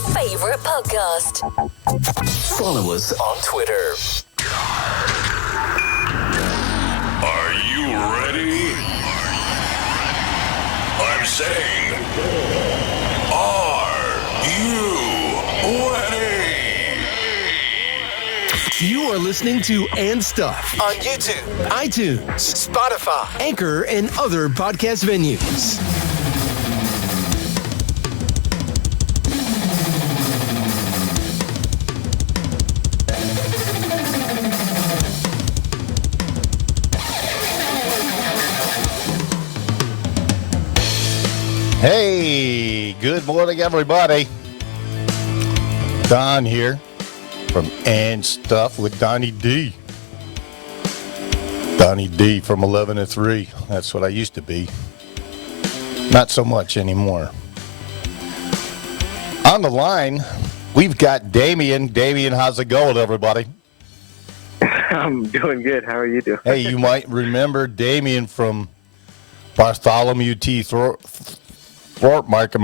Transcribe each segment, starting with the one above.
your favorite podcast. Follow us on Twitter. Are you ready? I'm saying, are you ready? You are listening to And Stuff on YouTube, iTunes, Spotify, Anchor, and other podcast venues. Hey, good morning, everybody. Don here from And Stuff with Donnie D. Donnie D from 11 to 3. That's what I used to be. Not so much anymore. On the line, we've got Damien. Damien, how's it going, everybody? I'm doing good. How are you doing? Hey, you might remember Damien from Bartholomew T. Michael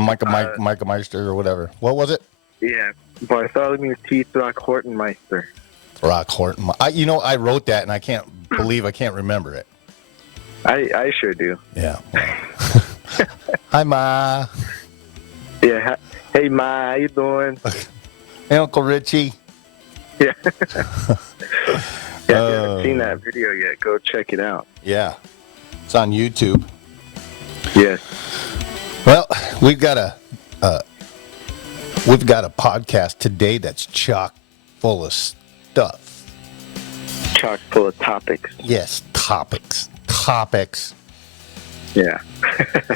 Meister or whatever. What was it? Yeah, Bartholomew T. Throckmorton-Meister. Throckmorton. I wrote that, and I can't believe I can't remember it. I sure do. Yeah. Hi, Ma. Yeah. Hey, Ma. How you doing? Hey, Uncle Richie. Yeah. Yeah, if you haven't seen that video yet, go check it out. Yeah. It's on YouTube. Yes. Well, we've got a podcast today that's chock full of stuff. Chock full of topics. Yes, topics. Yeah.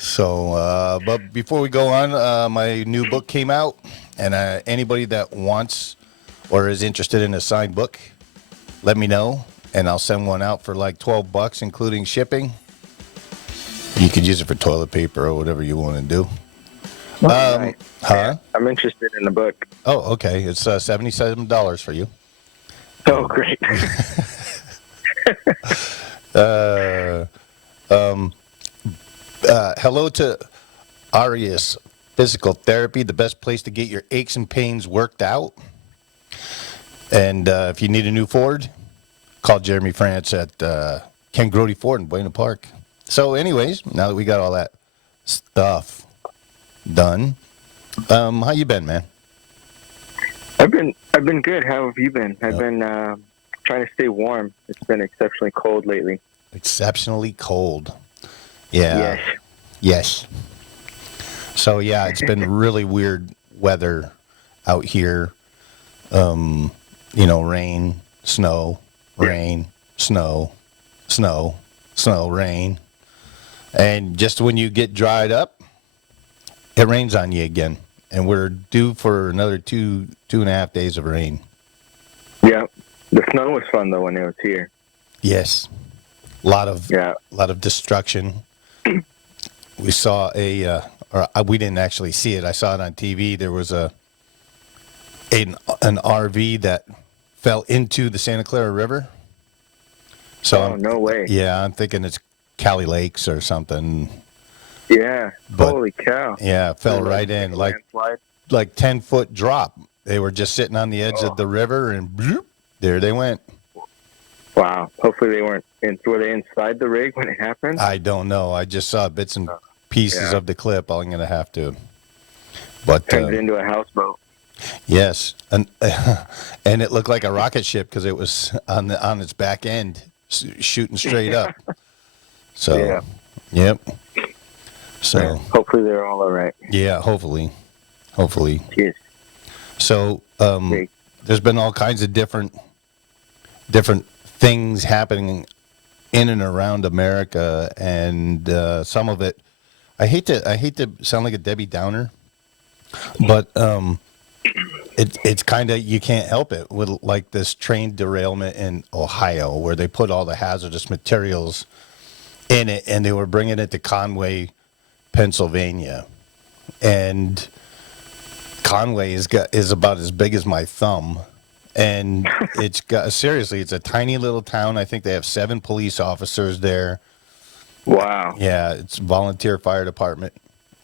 So, but before we go on, my new book came out, and anybody that wants or is interested in a signed book, let me know, and I'll send one out for like $12, including shipping. You could use it for toilet paper or whatever you want to do. Right. Huh? Yeah, I'm interested in the book. Oh, okay. It's $77 for you. Oh, great. Hello to Arias Physical Therapy, the best place to get your aches and pains worked out. And if you need a new Ford, call Jeremy France at Ken Grody Ford in Buena Park. So anyways, now that we got all that stuff done, how you been, man? I've been good. How have you been? I've been trying to stay warm. It's been exceptionally cold lately. Exceptionally cold. Yeah. Yes. So yeah, it's been really weird weather out here. Rain, snow, rain, snow, rain. And just when you get dried up, it rains on you again. And we're due for another two and a half days of rain. Yeah. The snow was fun, though, when it was here. Yes. A lot of destruction. We saw we didn't actually see it. I saw it on TV. There was an RV that fell into the Santa Clara River. So no way. Yeah, I'm thinking it's Cali Lakes or something. Yeah. But, holy cow. Yeah, it fell right in like 10-foot drop. They were just sitting on the edge of the river, and bloop, there they went. Wow. Hopefully they weren't were they inside the rig when it happened? I don't know. I just saw bits and pieces of the clip. I'm going to have to. But turned it into a houseboat. Yes, and it looked like a rocket ship because it was on its back end, shooting straight up. So, yeah. Yep. So hopefully they're all right. Yeah, hopefully. Yes. So there's been all kinds of different things happening in and around America, and some of it, I hate to sound like a Debbie Downer, but it's kind of, you can't help it with like this train derailment in Ohio where they put all the hazardous materials in it, and they were bringing it to Conway, Pennsylvania, and Conway is about as big as my thumb, and it's a tiny little town. I think they have 7 police officers there. Wow. Yeah, it's volunteer fire department.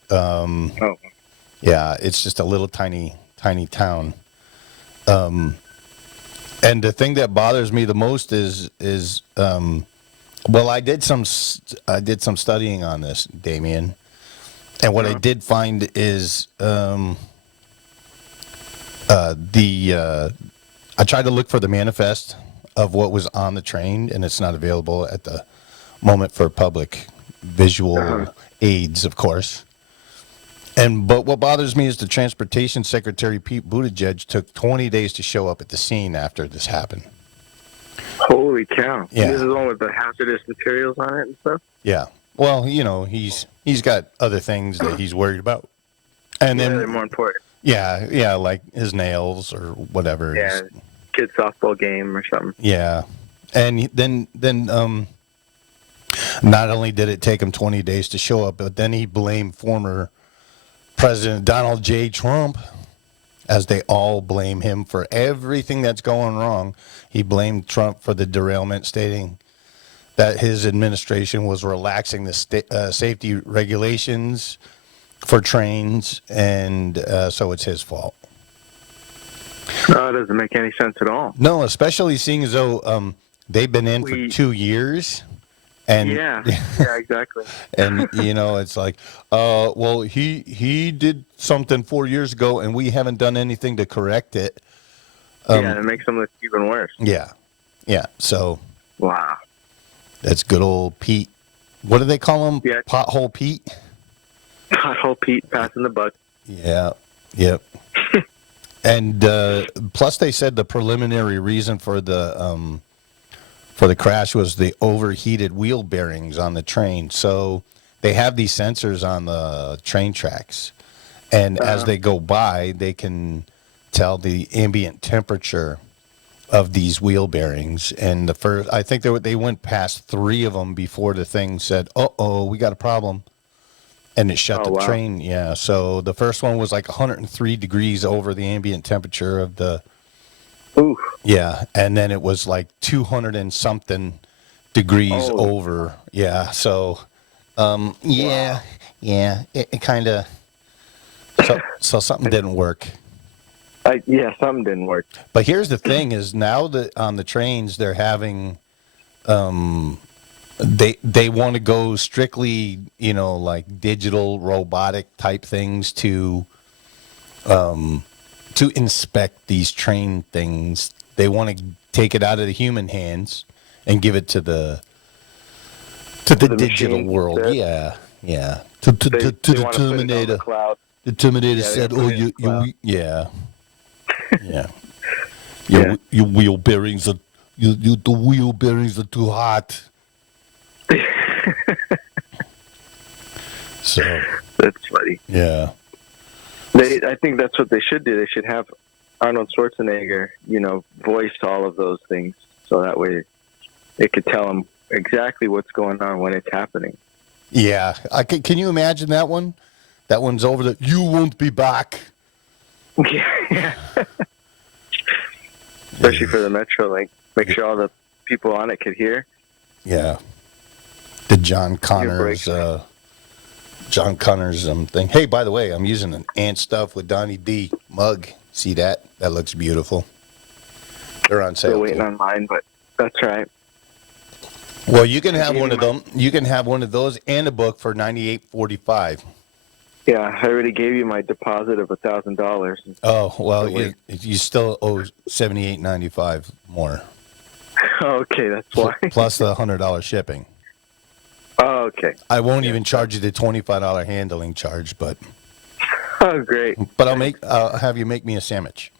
Yeah, it's just a little tiny tiny town. And the thing that bothers me the most is well, I did some studying on this, Damien, and what I did find is I tried to look for the manifest of what was on the train, and it's not available at the moment for public visual aids, of course. But what bothers me is the Transportation Secretary Pete Buttigieg took 20 days to show up at the scene after this happened. Holy cow! Yeah. This is the one with the hazardous materials on it and stuff. Yeah. Well, you know, he's got other things that he's worried about, and then they're more important. Yeah, like his nails or whatever. Yeah, kid softball game or something. Yeah, and then not only did it take him 20 days to show up, but then he blamed former President Donald J. Trump, as they all blame him for everything that's going wrong. He blamed Trump for the derailment, stating that his administration was relaxing the safety regulations for trains, and so it's his fault. No, it doesn't make any sense at all. No, especially seeing as though they've been in for 2 years. And yeah, exactly. And, you know, it's like, well, he did something 4 years ago, and we haven't done anything to correct it. Yeah, it makes them look even worse. Yeah. So, wow. That's good old Pete. What do they call him? Yeah. Pothole Pete? Pothole Pete passing the buck. Yeah. Yep. And plus, they said the preliminary reason for the crash was the overheated wheel bearings on the train. So they have these sensors on the train tracks, and as they go by, they can tell the ambient temperature of these wheel bearings. And I think they went past 3 of them before the thing said, "Uh-oh, we got a problem," and it shut the train. Yeah. So the first one was like 103 degrees over the ambient temperature of the. Ooh. Yeah, and then it was like 200 and something degrees over. Yeah, so, it kind of, so something didn't work. Something didn't work. But here's the thing: is now that on the trains they're having, they want to go strictly, you know, like digital robotic type things to inspect these train things. They want to take it out of the human hands and give it to the digital world. Yeah. To the Terminator. The Terminator said, "Oh, your wheel bearings are the wheel bearings are too hot." So that's funny. Yeah. I think that's what they should do. They should have Arnold Schwarzenegger, you know, voice all of those things, so that way they could tell them exactly what's going on when it's happening. Yeah, can you imagine that one? That one's over the. You won't be back. Yeah. Especially for the Metro Link, make sure all the people on it could hear. Yeah. The John Connors thing. Hey, by the way, I'm using an Ant Stuff with Donnie D mug. See that? That looks beautiful. They're on sale. Still waiting on mine, but that's right. Well, you can have one of them. You can have one of those and a book for $98.45. Yeah, I already gave you my deposit of $1,000. Oh well, you still owe $78.95 more. Okay, that's why. Plus the $100 shipping. Oh, okay. I won't even charge you the $25 handling charge, but. Oh, great. But I'll have you make me a sandwich.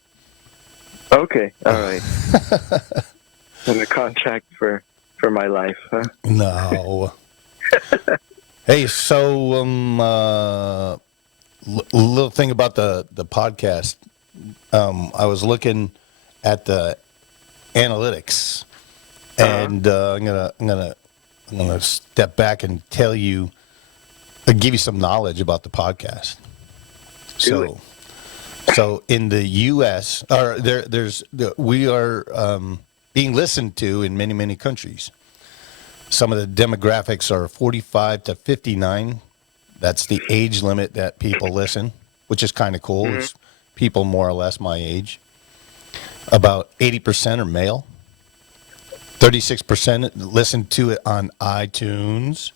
Okay, all right. And a contract for my life, huh? No. Hey, so little thing about the podcast. I was looking at the analytics, and I'm gonna step back and tell you, give you some knowledge about the podcast. So in the U.S., we are being listened to in many, many countries. Some of the demographics are 45 to 59. That's the age limit that people listen, which is kind of cool. Mm-hmm. people more or less my age. About 80% are male. 36% listen to it on iTunes.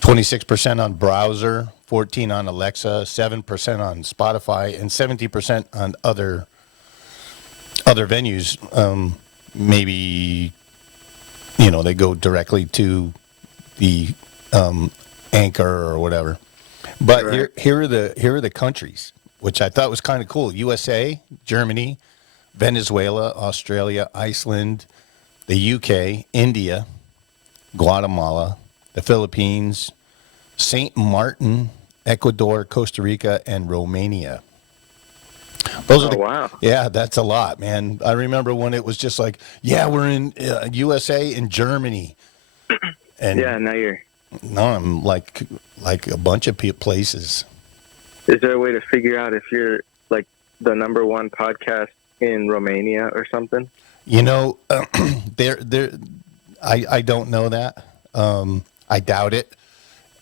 26% on browser. 14% on Alexa. 7% on Spotify, and 70% on other venues. Maybe they go directly to the Anchor or whatever. But Right. here are the countries, which I thought was kind of cool. USA, Germany, Venezuela, Australia, Iceland, the UK, India, Guatemala, the Philippines, St. Martin, Ecuador, Costa Rica, and Romania. Those are Wow. Yeah, that's a lot, man. I remember when it was just like, yeah, we're in USA and Germany. And Yeah, now you're... no, I'm like a bunch of places. Is there a way to figure out if you're like the number one podcast in Romania or something? I don't know that. I doubt it.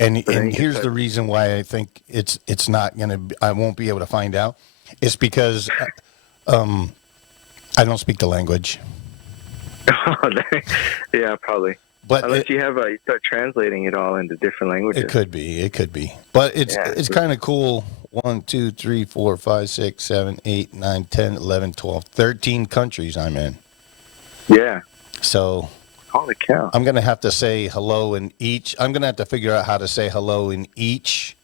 And here's the reason why I think it's not gonna. I won't be able to find out. It's because I don't speak the language. Yeah, probably. But unless you start translating it all into different languages. It could be. But it's kind of cool. 1, 2, 3, 4, 5, 6, 7, 8, 9, 10, 11, 12, 13 countries I'm in. Yeah. So holy cow. I'm going to have to say hello in each. I'm going to have to figure out how to say hello in each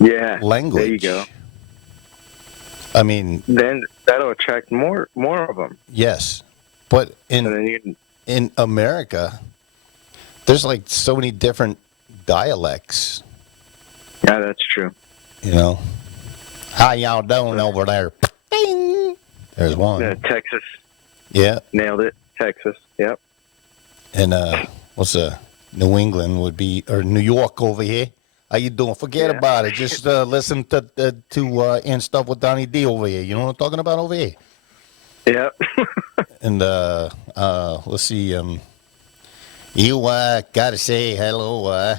language. There you go. I mean, then that'll attract more of them. Yes. But in America, there's like so many different dialects. Yeah, that's true. How y'all doing over there? Ding! There's one. Yeah, Texas. Yeah. Nailed it. Texas. Yep. And what's New England would be, or New York over here? How you doing? Forget about it. Just listen to and stuff with Donnie D over here. You know what I'm talking about over here? Yep. And let's see. You gotta say hello.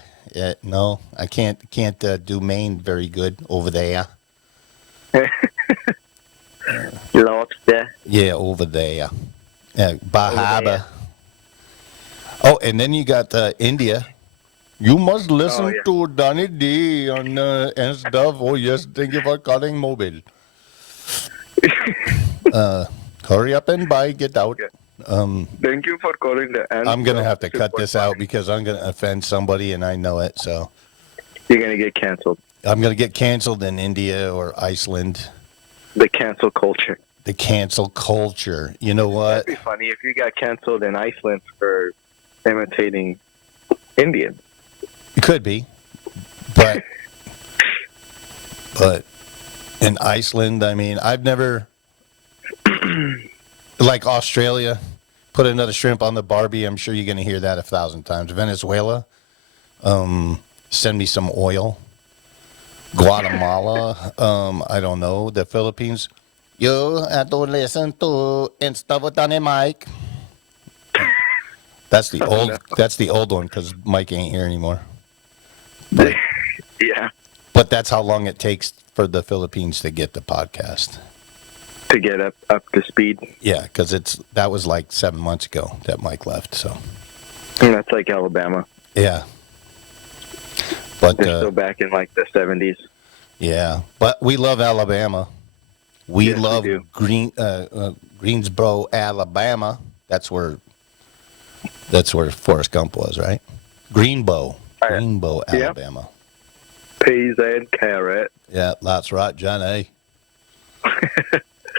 No, I can't do Maine very good over there. Lobster. Yeah, over there. Bahaba. Oh, and then you got India. You must listen to Donnie D and stuff. Oh, yes, thank you for calling mobile. Hurry up and buy, get out. Thank you for calling the answer. I'm going to have to cut this out because I'm going to offend somebody, and I know it. So you're going to get canceled. I'm going to get canceled in India or Iceland. The cancel culture. The cancel culture. You know what? That'd be funny if you got canceled in Iceland for imitating Indians. It could be, but in Iceland, I mean, I've never, like Australia, put another shrimp on the Barbie. I'm sure you're going to hear that 1,000 times. Venezuela, send me some oil. Guatemala, I don't know. The Philippines, you have to listen to and stuff with on Mike. That's the old. That's the old one because Mike ain't here anymore. But, yeah. But that's how long it takes for the Philippines to get the podcast. To get up to speed. Yeah, because that was like 7 months ago that Mike left. So. And that's like Alabama. Yeah. But they're still back in like the 70s. Yeah, but we love Alabama. We love Greensboro, Alabama. That's where Forrest Gump was, right? Greenbow, Alabama. Peas and carrot. Yeah, that's right, Johnny.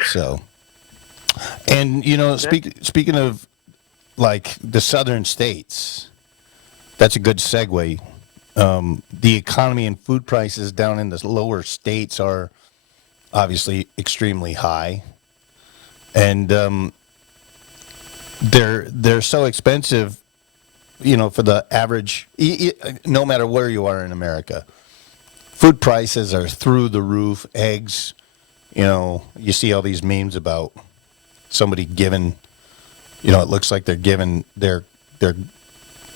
So, and speaking of like the southern states, that's a good segue. The economy and food prices down in the lower states are obviously extremely high, and they're so expensive, for the average. No matter where you are in America, food prices are through the roof. Eggs, you see all these memes about somebody giving, it looks like they're giving their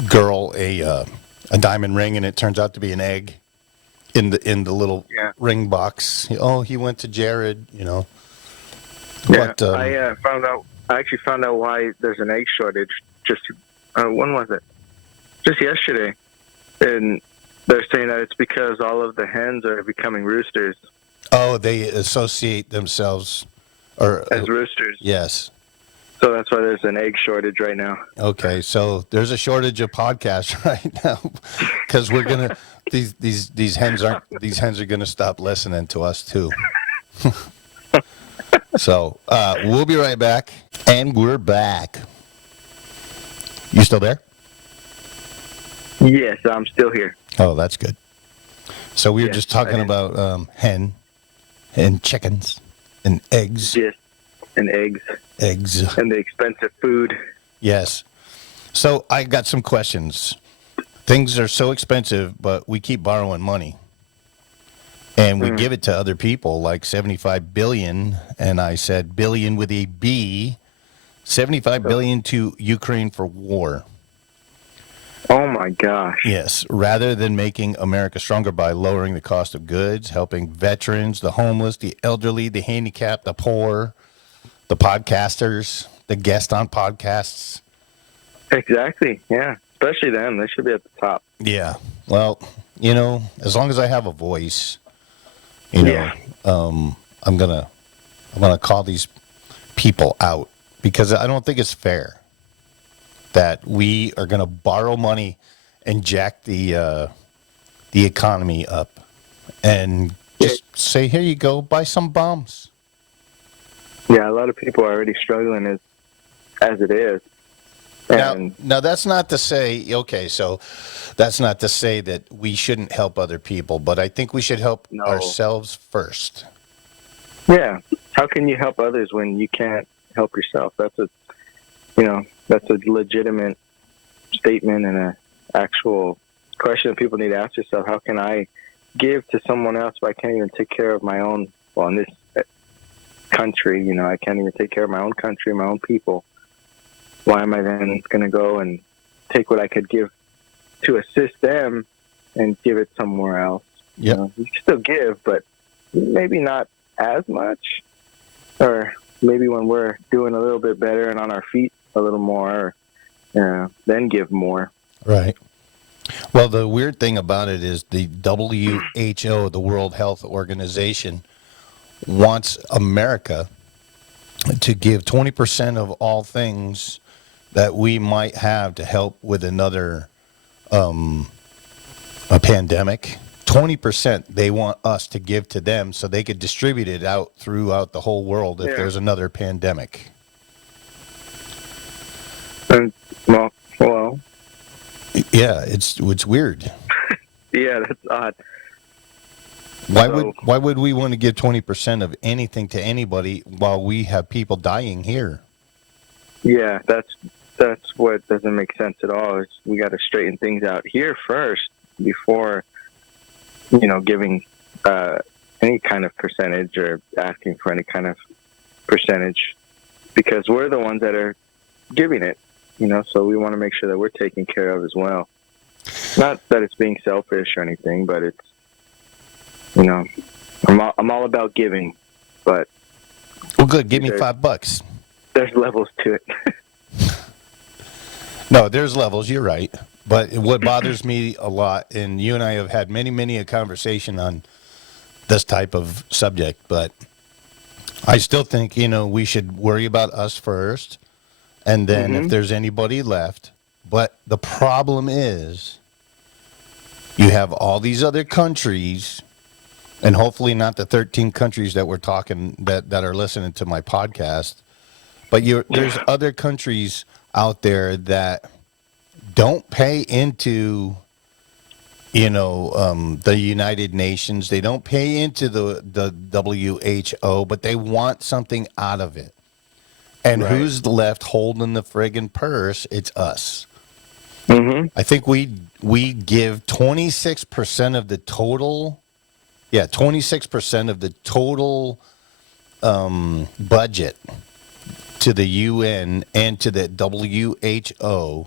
girl a diamond ring, and it turns out to be an egg. in the little Yeah. ring box. Oh, he went to Jared, Yeah, But I found out. I actually found out why there's an egg shortage. Just when was it? Just yesterday, and they're saying that it's because all of the hens are becoming roosters. oh, they associate themselves or As roosters. yes. So that's why there's an egg shortage right now. Okay, so there's a shortage of podcasts right now because we're gonna these hens are gonna stop listening to us too. So we'll be right back, and we're back. You still there? Yes, I'm still here. Oh, that's good. So we were Yes, just talking about hen and chickens and eggs. Yes, and eggs and the expensive food. Yes. So I got some questions. Things are so expensive, but we keep borrowing money. And we give it to other people, like 75 billion, and I said billion with a B, 75 billion to Ukraine for war. Oh my gosh. Yes, rather than making America stronger by lowering the cost of goods, helping veterans, the homeless, the elderly, the handicapped, the poor, the podcasters, the guests on podcasts. Exactly. Yeah. Especially them. They should be at the top. Yeah. Well, as long as I have a voice, I'm gonna call these people out because I don't think it's fair that we are gonna borrow money and jack the economy up and just say, here you go, buy some bombs. Yeah, a lot of people are already struggling as it is. And Now that's not to say, so that's not to say that we shouldn't help other people, but I think we should help ourselves first. Yeah. How can you help others when you can't help yourself? That's a legitimate statement and an actual question that people need to ask yourself. How can I give to someone else if I can't even take care of my own, in this country, I can't even take care of my own country, my own people. Why am I then going to go and take what I could give to assist them and give it somewhere else? Yep. You can still give, but maybe not as much. Or maybe when we're doing a little bit better and on our feet a little more, then give more. Right. Well, the weird thing about it is the WHO, the World Health Organization, wants America to give 20% of all things that we might have to help with another a pandemic. 20% they want us to give to them so they could distribute it out throughout the whole world if there's another pandemic. And, well. Yeah, it's weird. Yeah, that's odd. Why would we want to give 20% of anything to anybody while we have people dying here? Yeah, that's what doesn't make sense at all. We got to straighten things out here first before, giving any kind of percentage or asking for any kind of percentage, because we're the ones that are giving it, so we want to make sure that we're taken care of as well. Not that it's being selfish or anything, but it's, I'm all about giving, but well, good. Give me $5. There's levels to it. No, there's levels. You're right. But what bothers me a lot, and you and I have had many a conversation on this type of subject, but I still think, we should worry about us first, and then if there's anybody left. But the problem is you have all these other countries, and hopefully not the 13 countries that we're talking that are listening to my podcast, but there's other countries out there that don't pay into, the United Nations. They don't pay into the WHO, but they want something out of it. And who's left holding the friggin' purse? It's us. Mm-hmm. I think we give 26% of the total. Yeah, 26% of the total budget to the UN and to the WHO,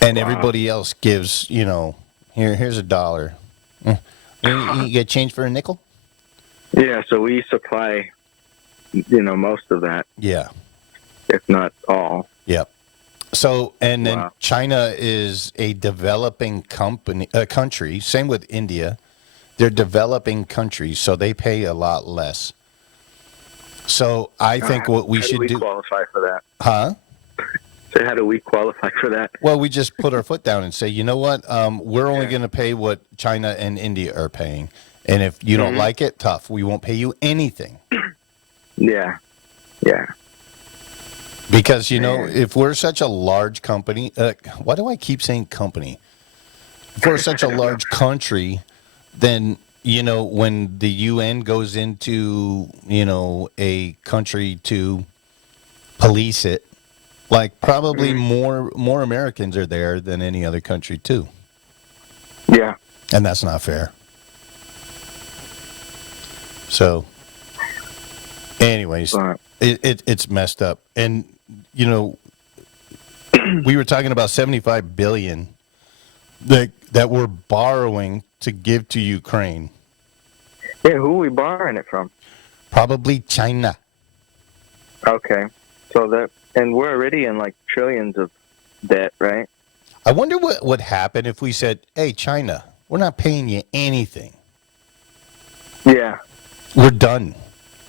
and everybody else gives, here's $1. You get change for a nickel? Yeah, so we supply, most of that, Yeah. if not all. Yep. So, and then Wow. China is a developing country. Same with India. They're developing countries, so they pay a lot less. So I think what we How should do we do, qualify for that? huh? So how do we qualify for that? Well, we just put our foot down and say, you know what? We're only going to pay what China and India are paying, and if you don't like it, tough. We won't pay you anything. Yeah. Because, if we're such a large company, why do I keep saying company? If we're such a large country, then, when the UN goes into, a country to police it, like probably more Americans are there than any other country too. Yeah. And that's not fair. So, anyways, it's messed up. And, we were talking about $75 billion that we're borrowing to give to Ukraine. Yeah, who are we borrowing it from? Probably China. Okay. So and we're already in like trillions of debt, right? I wonder what would happen if we said, hey, China, we're not paying you anything. Yeah. We're done.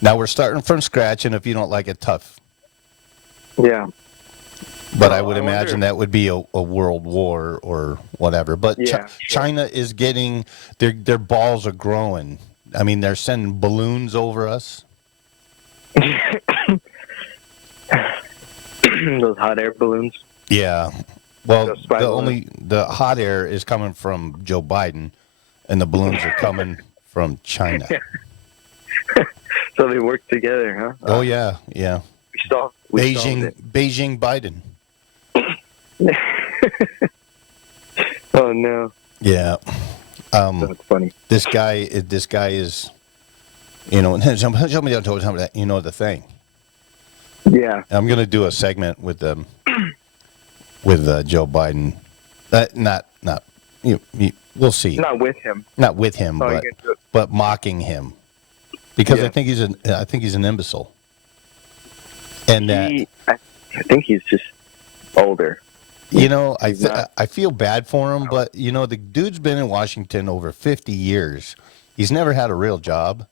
Now we're starting from scratch, and if you don't like it, tough. Yeah. But Well, I would imagine that would be a world war or whatever. But Yeah, China is getting, their balls are growing. I mean, they're sending balloons over us. Those hot air balloons. Yeah. Well, Those spy balloons. the hot air is coming from Joe Biden, and the balloons are coming from China. So they work together, huh? Oh, yeah. We solved it. Beijing Biden. Oh, no. Yeah. That's funny. This guy is, show me the thing. Yeah. I'm going to do a segment with Joe Biden. We'll see. Not with him. Not with him, Oh, you can do it. but mocking him, because Yeah. I think he's an imbecile, and that I think he's just older. I feel bad for him, but the dude's been in Washington over 50 years. He's never had a real job.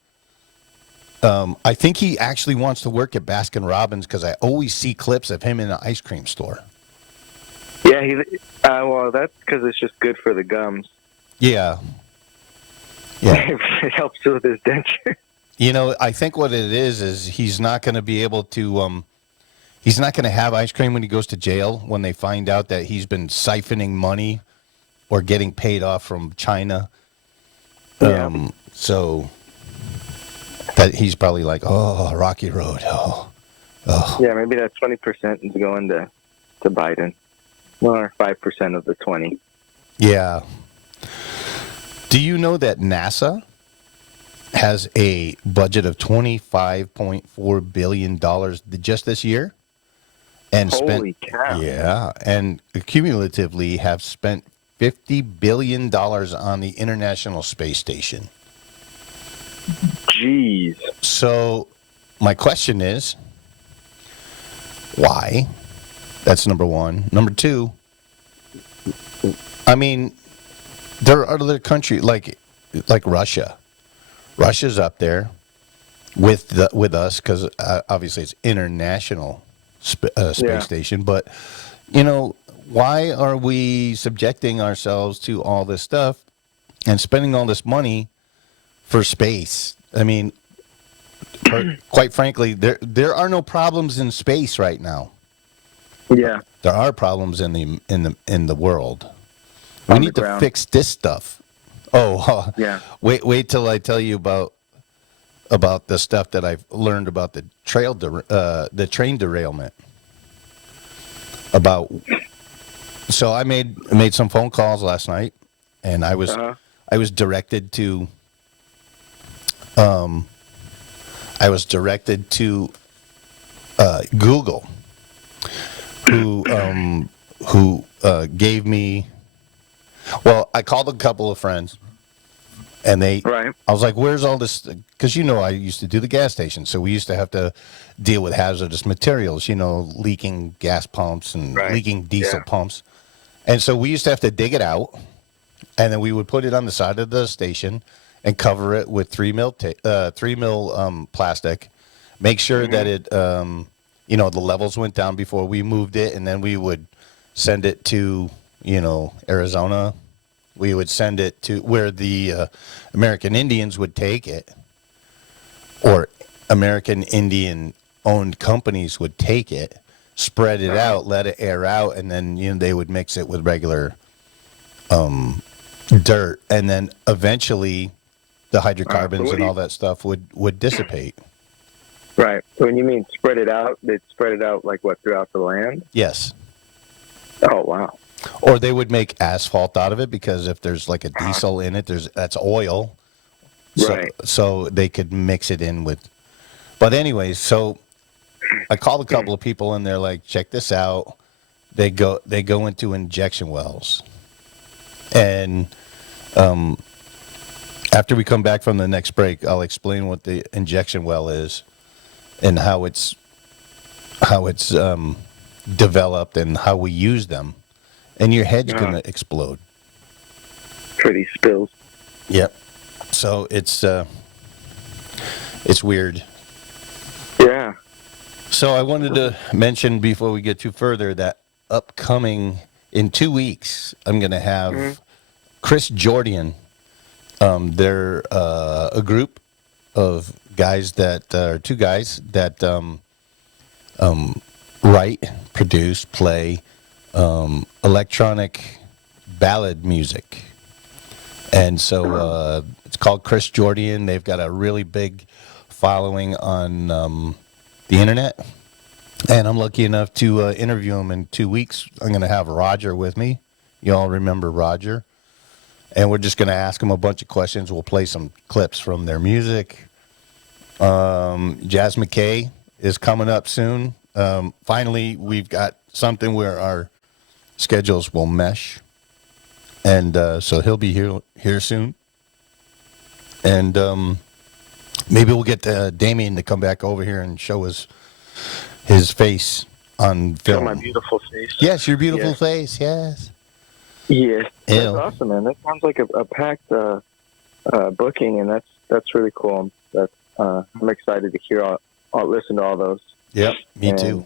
I think he actually wants to work at Baskin Robbins because I always see clips of him in an ice cream store. Yeah, well, that's because it's just good for the gums. Yeah. It helps with his denture. I think what it is he's not going to be able to. He's not going to have ice cream when he goes to jail when they find out that he's been siphoning money or getting paid off from China. Yeah. So that he's probably like, oh, rocky road. Oh. Yeah, maybe that 20% is going to Biden. Or 5% of the 20. Yeah. Do you know that NASA has a budget of $25.4 billion just this year? And Holy cow. Yeah, and cumulatively have spent $50 billion on the International Space Station. Jeez. So my question is, why? That's number one. Number two, I mean, there are other countries like Russia. Russia's up there with us because obviously it's international space station. But why are we subjecting ourselves to all this stuff and spending all this money for space? I mean, quite frankly, there are no problems in space right now. Yeah. There are problems in the world. We On need the to ground. fix this stuff. Oh, Yeah. Wait till I tell you about the stuff that I've learned about the train derailment. So I made some phone calls last night, and I was directed to Google, who gave me. Well, I called a couple of friends, And Right. I was like, where's all this? Because, I used to do the gas station. So we used to have to deal with hazardous materials, leaking gas pumps and Right. leaking diesel Yeah. pumps. And so we used to have to dig it out. And then we would put it on the side of the station and cover it with 3 mil plastic. Make sure that it, the levels went down before we moved it. And then we would send it to, Arizona. We would send it to where the American Indians would take it, or American Indian-owned companies would take it, spread it out, let it air out, and then they would mix it with regular dirt, and then eventually the hydrocarbons and all that stuff would dissipate. Right. So when you mean spread it out, they'd spread it out like what, throughout the land? Yes. Oh, wow. Or they would make asphalt out of it, because if there's like a diesel in it, that's oil. Right. So they could mix it in with. But anyways, so I called a couple of people and they're like, check this out. They go into injection wells. And after we come back from the next break, I'll explain what the injection well is and how it's developed and how we use them. And your head's going to explode. Pretty spills. Yep. So it's weird. Yeah. So I wanted to mention before we get too further that upcoming in 2 weeks, I'm going to have Chris Jordan. They're a group of guys that are two guys that write, produce, play electronic ballad music. And so it's called Chris Jordan. They've got a really big following on the internet. And I'm lucky enough to interview him in 2 weeks. I'm going to have Roger with me. You all remember Roger. And we're just going to ask him a bunch of questions. We'll play some clips from their music. Jazz McKay is coming up soon. Finally, we've got something where our schedules will mesh. And so he'll be here soon. And maybe we'll get Damien to come back over here and show us his face on film. Show my beautiful face. Yes, your beautiful face, yes. Yes. That's Ew. awesome, man. That sounds like a packed booking, and that's really cool. I'm excited to hear listen to all those. Yep, me too.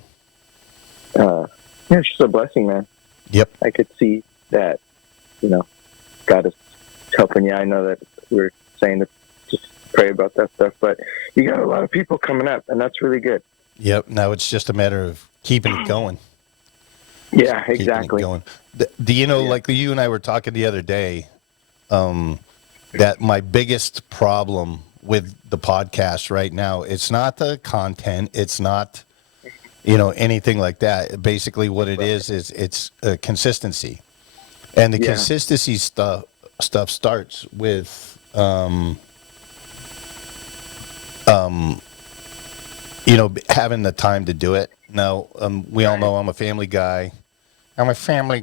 Yeah, it's just a blessing, man. Yep. I could see that, God is helping you. I know that we're saying to just pray about that stuff, but you got a lot of people coming up, and that's really good. Yep. Now it's just a matter of keeping it going. Yeah, Keeping exactly. it going. Like you and I were talking the other day, that my biggest problem with the podcast right now, it's not the content, it's not, anything like that. Basically what it is it's consistency. And the consistency stuff starts with, having the time to do it. Now, we all know I'm a family guy. But I'm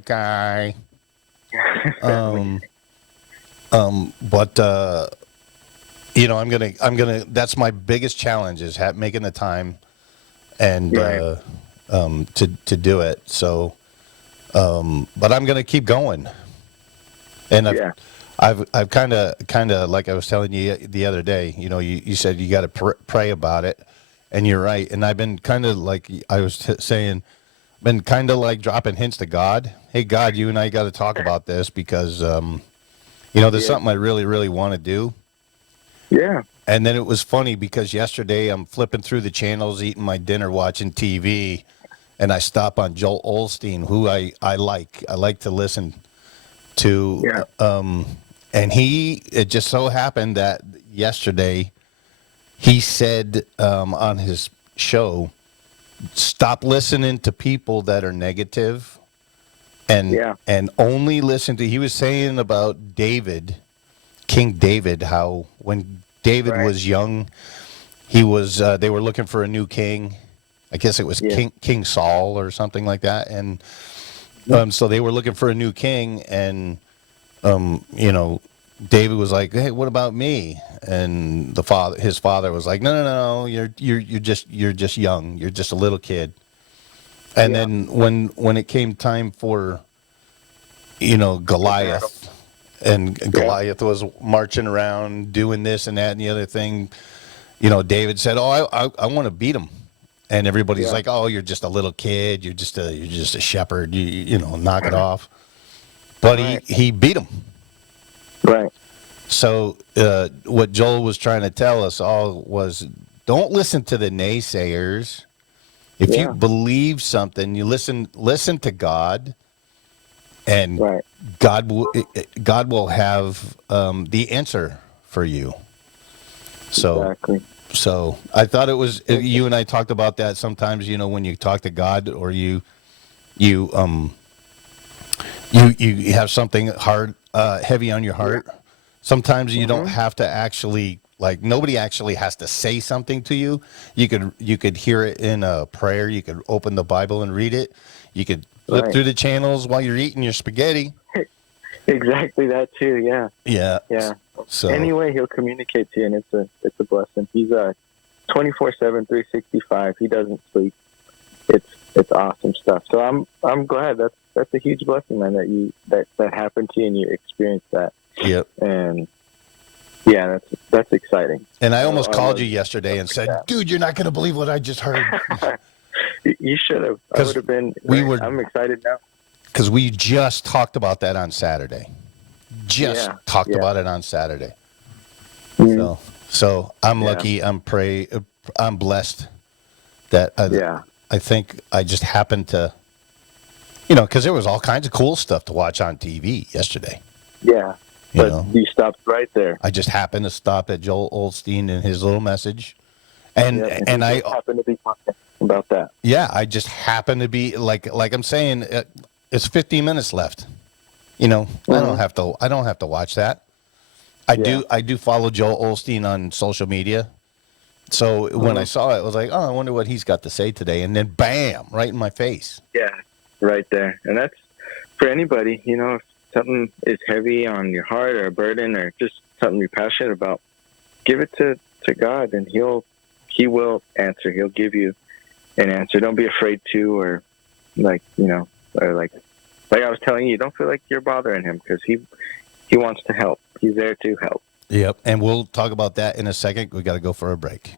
gonna. That's my biggest challenge is making the time, and to do it. So, but I'm gonna keep going. And I've kind of like I was telling you the other day. You said you got to pray about it, and you're right. And I've been kind of like I was saying, been kind of like dropping hints to God. Hey, God, you and I got to talk about this because there's something I really, really want to do. Yeah. And then it was funny because yesterday I'm flipping through the channels, eating my dinner, watching TV, and I stop on Joel Osteen, who I like. I like to listen to. Yeah. And it just so happened that yesterday he said on his show, stop listening to people that are negative and only listen to, he was saying about David, King David, how when David was young, he was, they were looking for a new king. I guess it was King Saul or something like that. And so they were looking for a new king, and, David was like, "Hey, what about me?" And his father was like, "No, you're just young. You're just a little kid." And then when it came time for, Goliath, and Goliath was marching around doing this and that and the other thing, David said, "Oh, I want to beat him." And everybody's like, "Oh, you're just a little kid. You're just a shepherd. Knock it off." But he beat him. Right. So what Joel was trying to tell us all was, don't listen to the naysayers. If you believe something, you listen to God, and God will have the answer for you. So, exactly. So I thought it was, you and I talked about that sometimes. When you talk to God, or you have something hard, heavy on your heart. Sometimes you don't have to actually, like, nobody actually has to say something to you. You could hear it in a prayer. You could open the Bible and read it. You could flip through the channels while you're eating your spaghetti. Exactly that too. Yeah. Yeah. Yeah. So anyway, he'll communicate to you, and it's a blessing. He's 24/7, 365. He doesn't sleep. It's awesome stuff. So I'm glad that's a huge blessing, man, that happened to you and you experienced that. Yep. And yeah, that's exciting. And I almost called you yesterday and said, "Dude, you're not going to believe what I just heard." You should have. I would have been. I'm excited now. Because we just talked about that on Saturday. Talked about it on Saturday. Mm-hmm. So I'm lucky. I'm blessed that I think I just happened to, because there was all kinds of cool stuff to watch on TV yesterday. Yeah. But you stopped right there. I just happened to stop at Joel Osteen and his little message. And I happened to be talking about that. Yeah, I just happened to be like I'm saying, it's 15 minutes left. I don't have to watch that. I do follow Joel Osteen on social media. So when I saw it, I was like, "Oh, I wonder what he's got to say today." And then bam, right in my face. Yeah, right there. And that's for anybody, if something is heavy on your heart or a burden or just something you're passionate about, give it to God, and he will answer. He'll give you an answer. Don't be afraid to, or like I was telling you, don't feel like you're bothering him, because he wants to help. He's there to help. Yep, and we'll talk about that in a second. We got to go for a break.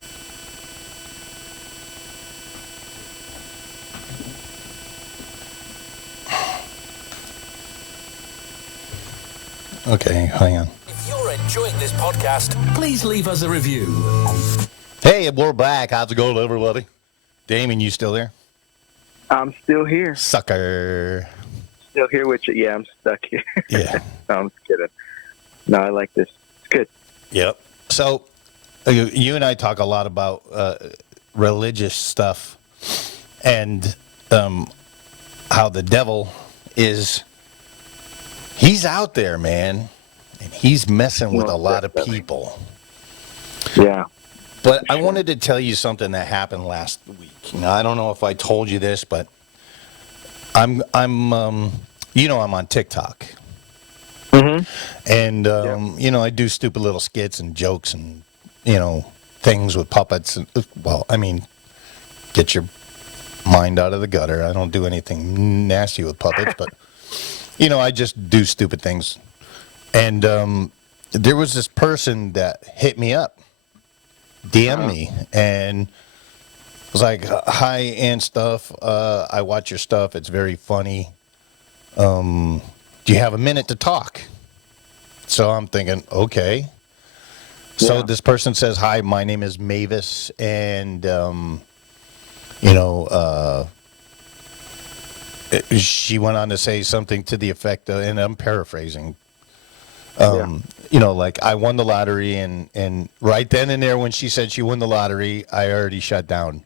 Okay, hang on. If you're enjoying this podcast, please leave us a review. Hey, we're back. How's it going, everybody? Damon, you still there? I'm still here. Sucker. Still here with you. Yeah, I'm stuck here. Yeah. No, I'm just kidding. No, I like this. It's good. Yep. So you and I talk a lot about religious stuff, and how the devil he's out there, man, and he's messing with a lot of people. Yeah. But I wanted to tell you something that happened last week. Now, I don't know if I told you this, but I'm on TikTok. Mm-hmm. And, I do stupid little skits and jokes and, things with puppets. And, get your mind out of the gutter. I don't do anything nasty with puppets, but, I just do stupid things. And there was this person that hit me up, DM me, and was like, "Hi, and stuff. I watch your stuff. It's very funny. Do you have a minute to talk?" So I'm thinking, okay. So this person says, "Hi, my name is Mavis, and she went on to say something to the effect of," and I'm paraphrasing. Like, I won the lottery, and right then and there when she said she won the lottery, I already shut down.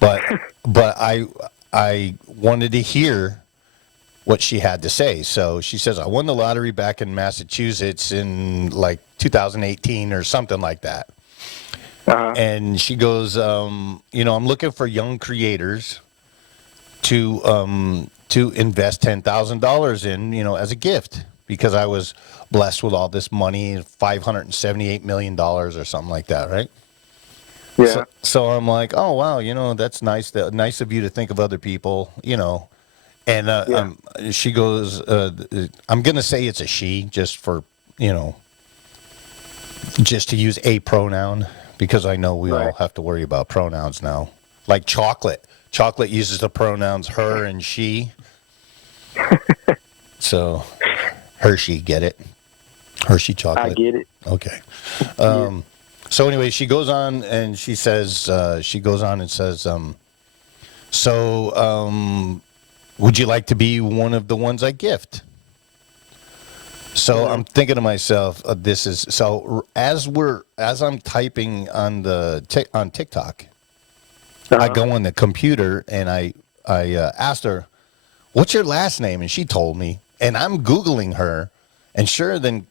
But I wanted to hear what she had to say. So she says, "I won the lottery back in Massachusetts in like 2018 or something like that." And she goes, "I'm looking for young creators to invest $10,000 in, as a gift, because I was blessed with all this money, $578 million or something like that, right? Yeah. So I'm like, oh wow, that's nice. Nice of you to think of other people, And she goes, I'm gonna say it's a she, just for just to use a pronoun, because I know we all Right. have to worry about pronouns now. Like chocolate. Chocolate uses the pronouns her and she. So Hershey, get it? Hershey chocolate. I get it. Okay. So anyway, she goes on and she says, would you like to be one of the ones I gift? So I'm thinking to myself, as I'm typing on on TikTok, I go on the computer and I asked her, "What's your last name?" And she told me, and I'm Googling her, and sure than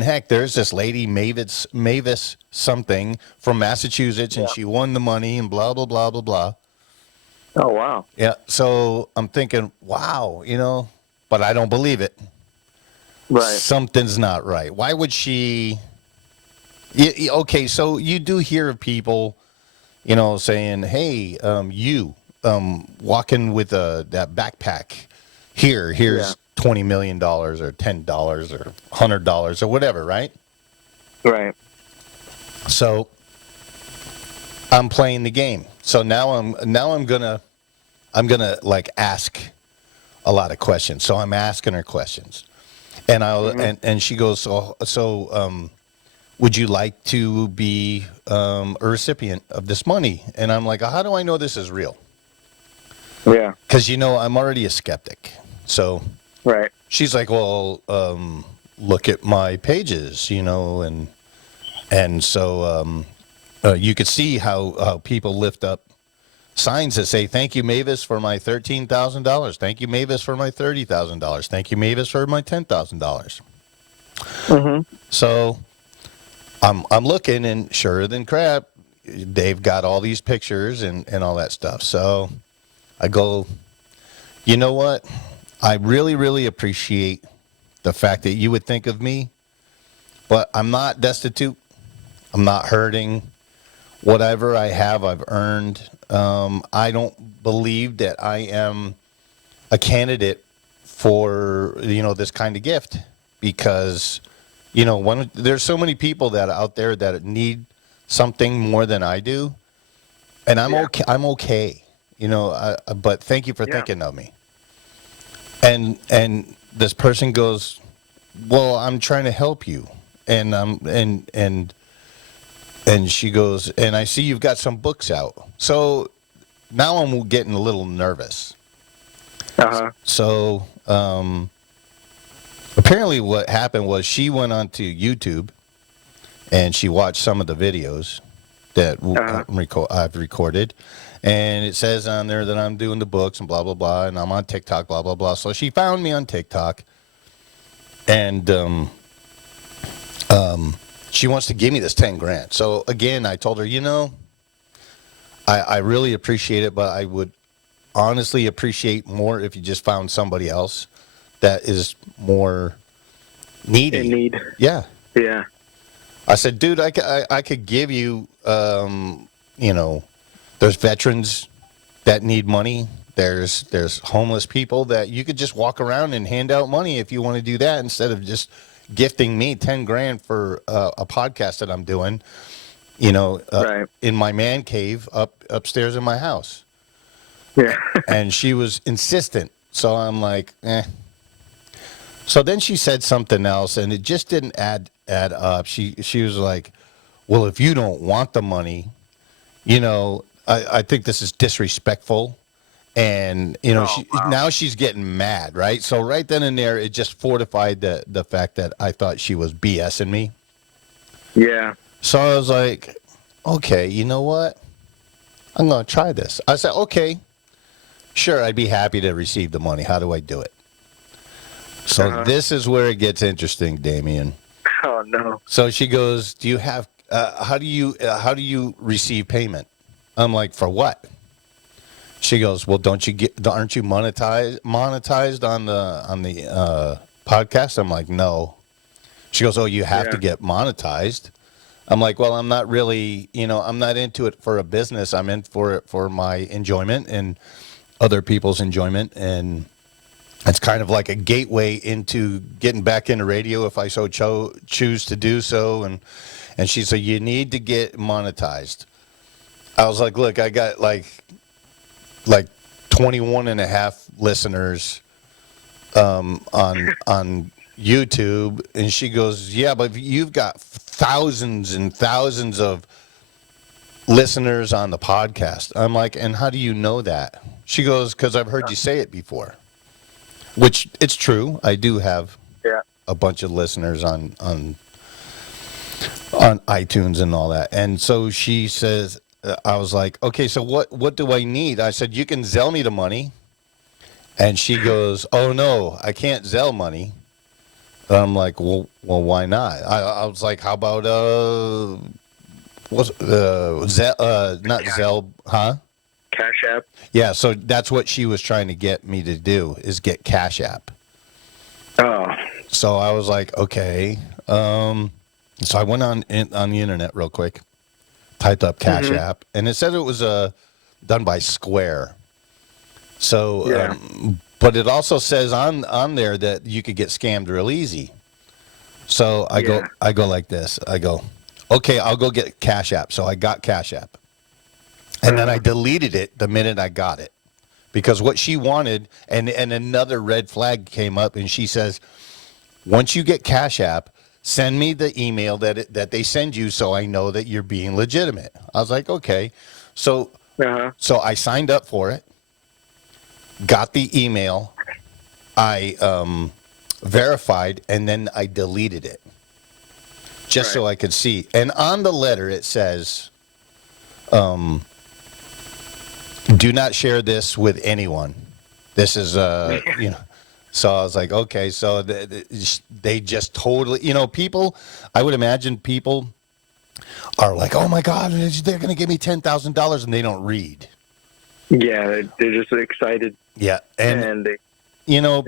heck, there's this lady, Mavis something from Massachusetts, and she won the money and blah blah blah blah blah. Oh, wow. Yeah, so I'm thinking, wow, but I don't believe it. Right. Something's not right. Why would she? Okay, so you do hear of people, saying, "Hey, you walking with that backpack. Here's $20 million or $10 or $100 or whatever," right? Right. So I'm playing the game. So now I'm gonna like ask a lot of questions. So I'm asking her questions. And and she goes, so would you like to be a recipient of this money? And I'm like, how do I know this is real? Yeah. Because I'm already a skeptic. So Right. she's like, well, look at my pages, and so you could see how people lift up signs that say, "Thank you, Mavis, for my $13,000. Thank you, Mavis, for my $30,000. Thank you, Mavis, for my $10,000." So I'm looking, and sure than crap, they've got all these pictures and all that stuff. So I go, you know what? I really, really appreciate the fact that you would think of me, but I'm not destitute. I'm not hurting. Whatever I have, I've earned. I don't believe that I am a candidate for, this kind of gift, because, there's so many people that are out there that need something more than I do. And I'm okay. I'm okay. But thank you for thinking of me. And this person goes, well, I'm trying to help you. And and she goes, and I see you've got some books out. So now I'm getting a little nervous. So apparently what happened was she went onto YouTube and she watched some of the videos that I've recorded. And it says on there that I'm doing the books and blah, blah, blah. And I'm on TikTok, blah, blah, blah. So she found me on TikTok. And she wants to give me this 10 grand. So again, I told her, I really appreciate it, but I would honestly appreciate more if you just found somebody else that is more needy. In need. Yeah. Yeah. I said, dude, I could give you, there's veterans that need money. There's homeless people that you could just walk around and hand out money if you want to do that, instead of just gifting me 10 grand for a podcast that I'm doing, Right. in my man cave upstairs in my house. Yeah. And she was insistent. So I'm like, eh. So then she said something else, and it just didn't add up. She was like, well, if you don't want the money, I think this is disrespectful. And, now she's getting mad, right? So right then and there, it just fortified the fact that I thought she was BSing me. Yeah. So I was like, okay, you know what? I'm going to try this. I said, okay, sure, I'd be happy to receive the money. How do I do it? So this is where it gets interesting, Damien. Oh, no. So she goes, do you have, how do you receive payment? I'm like, for what? She goes, well, aren't you monetized on the podcast? I'm like, no. She goes, oh, you have to get monetized. I'm like, well, I'm not really, I'm not into it for a business. I'm in for it for my enjoyment and other people's enjoyment. And it's kind of like a gateway into getting back into radio if I so choose to do so. And she said, you need to get monetized. I was like, look, I got like 21 and a half listeners on YouTube. And she goes, yeah, but you've got thousands and thousands of listeners on the podcast. I'm like, and how do you know that? She goes, because I've heard you say it before, which it's true. I do have a bunch of listeners on iTunes and all that. And so she says, I was like, okay, so what do I need? I said, you can Zelle me the money. And she goes, oh no, I can't Zelle money. And I'm like, well, why not? I was like, how about not Zelle, huh? Cash App. Yeah, so that's what she was trying to get me to do, is get Cash App. Oh. So I was like, okay. So I went on the internet real quick, typed up Cash App, and it said it was done by Square. So, but it also says on there that you could get scammed real easy. So I go like this. I go, okay, I'll go get Cash App. So I got Cash App. And then I deleted it the minute I got it. Because what she wanted, and another red flag came up, and she says, once you get Cash App, send me the email that they send you so I know that you're being legitimate. I was like, okay. So I signed up for it, got the email, I verified, and then I deleted it just so I could see. And on the letter it says, do not share this with anyone. This is, So I was like, okay, so they just totally, people, I would imagine people are like, oh my God, they're going to give me $10,000 and they don't read. Yeah, they're just excited. Yeah. And they,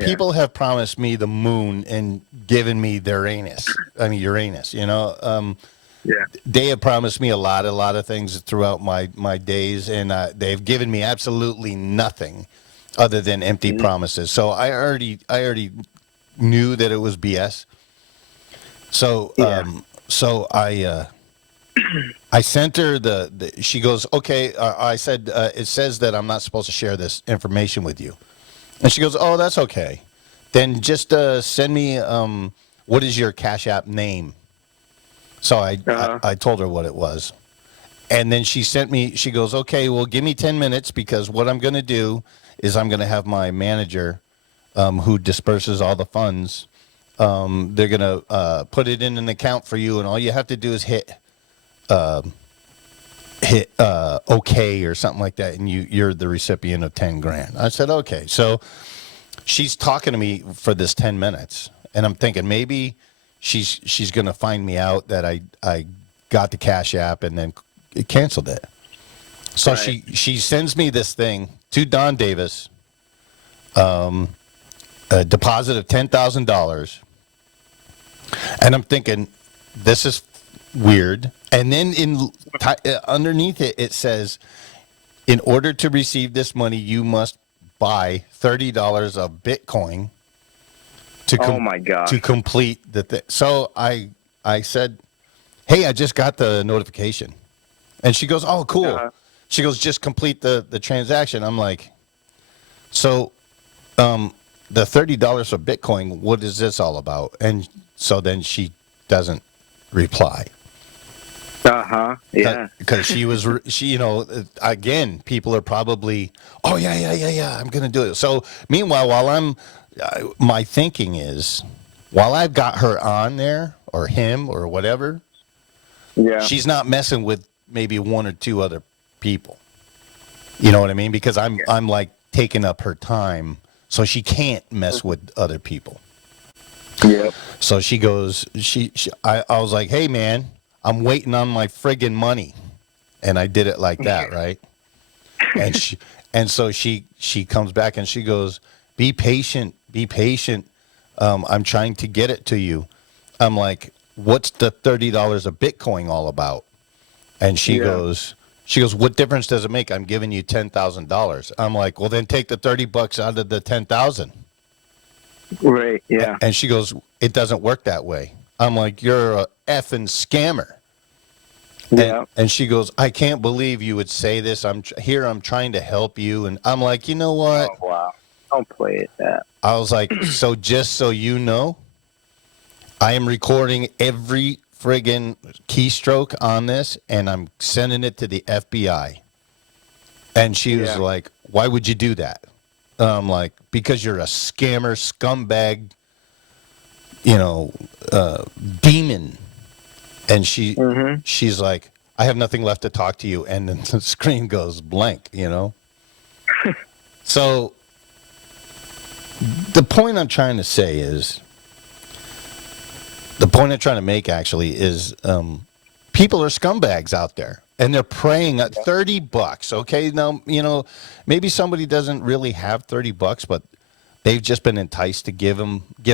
people have promised me the moon and given me Uranus. They have promised me a lot of things throughout my days, and they've given me absolutely nothing other than empty promises. So I already knew that it was BS. So I sent her she goes, okay. I said, it says that I'm not supposed to share this information with you. And she goes, oh, that's okay. Then just send me, what is your Cash App name? So I told her what it was. And then she goes, okay, well, give me 10 minutes because what I'm going to do is I'm going to have my manager who disperses all the funds. They're going to put it in an account for you, and all you have to do is hit okay or something like that, and you're the recipient of $10,000. I said, okay. So she's talking to me for this 10 minutes, and I'm thinking maybe she's going to find me out that I got the Cash App and then canceled it. So she sends me this thing to Don Davis, a deposit of $10,000. And I'm thinking, this is weird. And then underneath it says, in order to receive this money, you must buy $30 of Bitcoin to complete the thing. So I said, hey, I just got the notification. And she goes, oh, cool. She goes, just complete the transaction. I'm like, so the $30 for Bitcoin, what is this all about? And so then she doesn't reply. Yeah. Because she again, people are probably, oh, yeah, I'm going to do it. So meanwhile, while my thinking is, while I've got her on there or him or whatever, she's not messing with maybe one or two other people. You know what I mean? Because I'm like taking up her time, so she can't mess with other people. Yep. So she goes, I was like, hey man, I'm waiting on my friggin' money. And I did it like that, right? And so she comes back and she goes, be patient. I'm trying to get it to you. I'm like, what's the $30 of Bitcoin all about? And she goes, what difference does it make? I'm giving you $10,000. I'm like, well, then take the $30 out of the 10,000. Right. Yeah. And she goes, it doesn't work that way. I'm like, you're a effing scammer. Yeah. And she goes, I can't believe you would say this. I'm trying to help you. And I'm like, you know what? Oh, wow. Don't play it that. I was like, so just so you know, I am recording every friggin' keystroke on this, and I'm sending it to the FBI. And she was like, why would you do that? I'm like, because you're a scammer, scumbag, demon. And she's like, I have nothing left to talk to you. And then the screen goes blank, So the point I'm trying to say is, the point I'm trying to make actually is, people are scumbags out there, and they're preying at $30. Okay, now maybe somebody doesn't really have $30, but they've just been enticed to give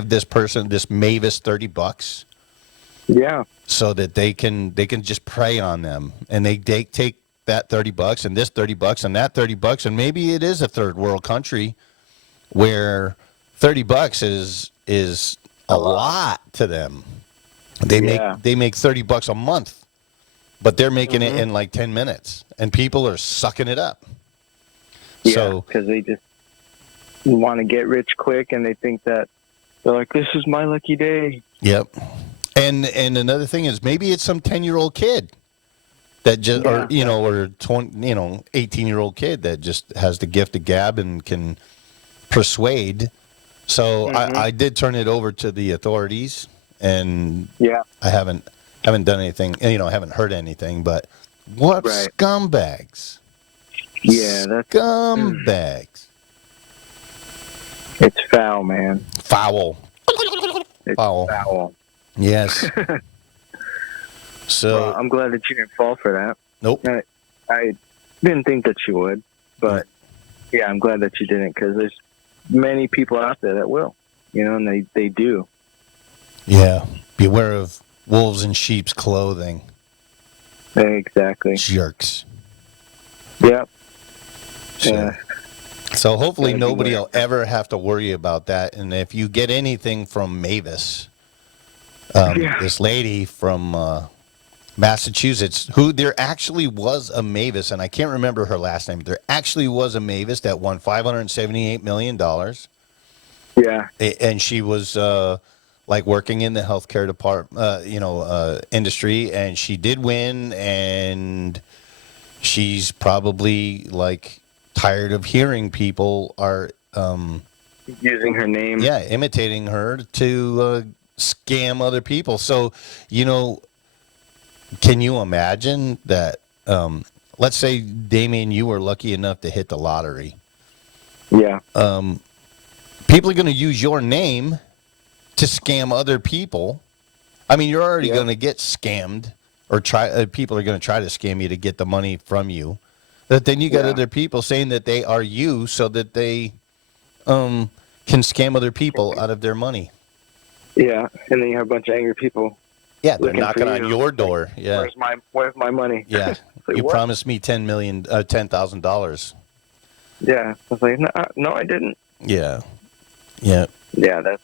this person, this Mavis, $30. Yeah. So that they can just prey on them, and they take that $30 and this $30 and that $30, and maybe it is a third world country where $30 is a lot to them. They make $30 a month, but they're making it in like 10 minutes, and people are sucking it up. Yeah, so because they just want to get rich quick, and they think that they're like, this is my lucky day. Yep. And another thing is, maybe it's some 10-year-old kid that just, or 18-year-old kid that just has the gift of gab and can persuade. So I did turn it over to the authorities, and I haven't done anything, haven't heard anything, but what scumbags? Yeah, that's scumbags. It's foul, man. Foul. It's foul. Yes. So well, I'm glad that you didn't fall for that. Nope. I didn't think that you would, but yeah, I'm glad that you didn't, because there's many people out there that will, and they do. Yeah. Beware of wolves in sheep's clothing. Exactly. Jerks. Yep. So hopefully nobody will ever have to worry about that. And if you get anything from Mavis, this lady from Massachusetts, who there actually was a Mavis, and I can't remember her last name. There actually was a Mavis that won $578 million. Yeah. And she was working in the healthcare department, industry, and she did win, and she's probably tired of hearing people are using her name. Yeah, imitating her to scam other people. So, can you imagine that? Let's say, Damien, you were lucky enough to hit the lottery. Yeah. People are going to use your name to scam other people. I mean, you're already going to get scammed, or people are going to try to scam you to get the money from you. But then you got other people saying that they are you, so that they can scam other people out of their money. Yeah, and then you have a bunch of angry people. Yeah, they're knocking on your door. Yeah, where's my money? Yeah, you promised me $10,000. Yeah, I was like, no, I didn't. Yeah. That's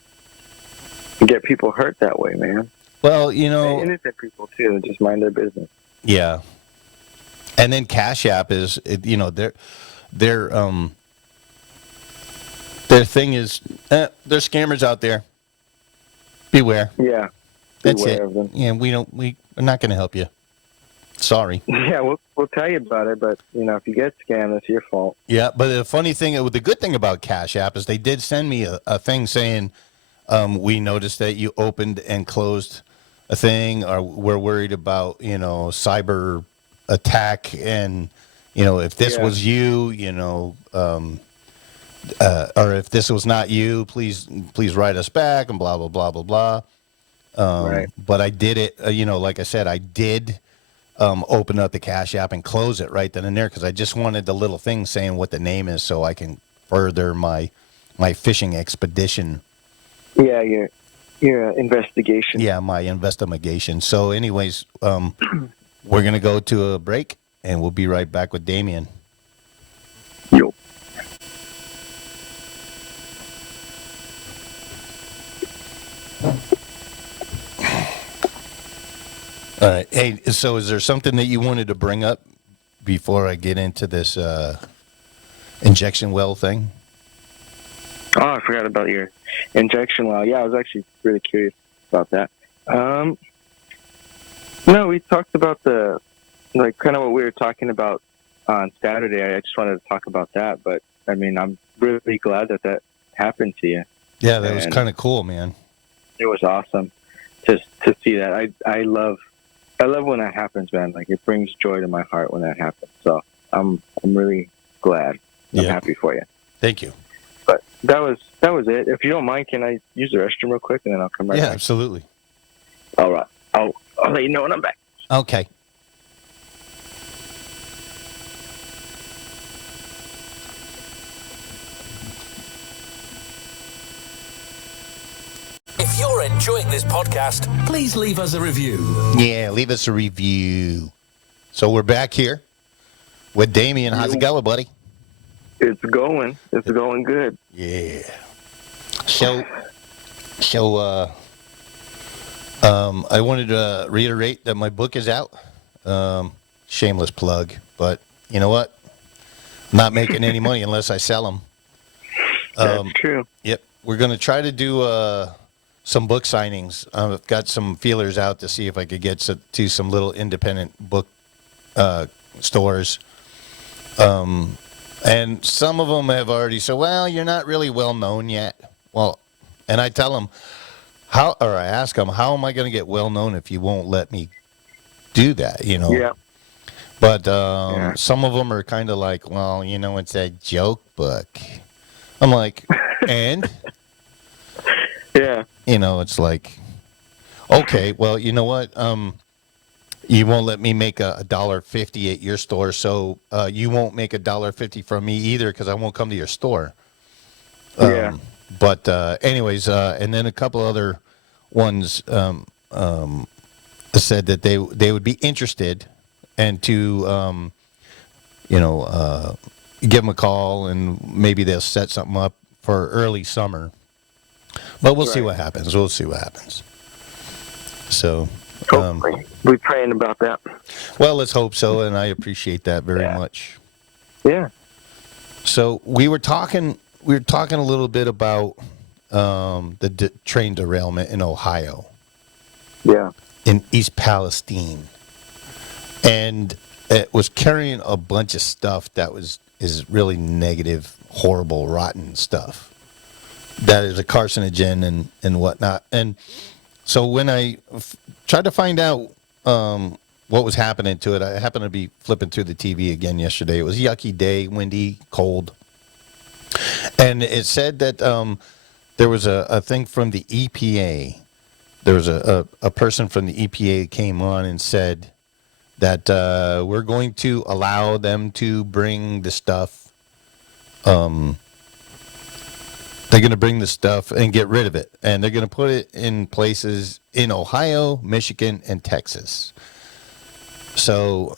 get people hurt that way, man. Well, and innocent people too, just mind their business. Yeah. And then Cash App is, their thing is, there's scammers out there. Beware. Yeah. That's Beware it. of them. Yeah, we're not going to help you. Sorry. Yeah, we'll tell you about it, but if you get scammed, it's your fault. Yeah, but the good thing about Cash App is they did send me a thing saying, we noticed that you opened and closed a thing, or we're worried about, cyber attack, and if this was you, or if this was not you, please write us back, and blah blah blah blah blah. Right. But I did it, like I said, I did open up the Cash App and close it right then and there, because I just wanted the little thing saying what the name is, so I can further my fishing expedition. Yeah, your investigation. Yeah, my investigation. So, anyways, we're gonna go to a break, and we'll be right back with Damien. Yo. All right. Hey, so is there something that you wanted to bring up before I get into this injection well thing? Oh, I forgot about your injection well. Yeah, I was actually really curious about that. No, we talked about kind of what we were talking about on Saturday. I just wanted to talk about that, but I mean, I'm really glad that happened to you. Yeah, that was kind of cool, man. It was awesome to see that. I love when that happens, man. Like, it brings joy to my heart when that happens. So I'm really glad. I'm happy for you. Thank you. But that was it. If you don't mind, can I use the restroom real quick, and then I'll come right back? Yeah, absolutely. All right. I'll let you know when I'm back. Okay. If you're enjoying this podcast, please leave us a review. Yeah, leave us a review. So we're back here with Damien. How's it going, buddy? It's going good. Yeah. So, I wanted to reiterate that my book is out. Shameless plug, but you know what? I'm not making any money unless I sell them. That's true. Yep. We're going to try to do some book signings. I've got some feelers out to see if I could get to some little independent book stores. And some of them have already said, well, you're not really well known yet. Well, and I tell them, I ask them, how am I going to get well known if you won't let me do that, you know? Yeah. But some of them are kind of like, well, you know, it's a joke book. I'm like, and? Yeah. You know, it's like, okay, well, you know what? You won't let me make $1.50 at your store, so you won't make $1.50 from me either because I won't come to your store. Yeah. But anyways, and then a couple other ones said that they would be interested and to, give them a call and maybe they'll set something up for early summer. But we'll see what happens. We'll see what happens. So, we're praying about that. well, let's hope so, and I appreciate that very much. Yeah. So we were talking a little bit about the train derailment in Ohio. Yeah. In East Palestine, and it was carrying a bunch of stuff that is really negative, horrible, rotten stuff. That is a carcinogen and whatnot. And so when I tried to find out what was happening to it, I happened to be flipping through the TV again yesterday. It was a yucky day, windy, cold. And it said that there was a thing from the EPA. There was a person from the EPA came on and said that we're going to allow them to bring the stuff. They're going to bring the stuff and get rid of it. And they're going to put it in places in Ohio, Michigan, and Texas. So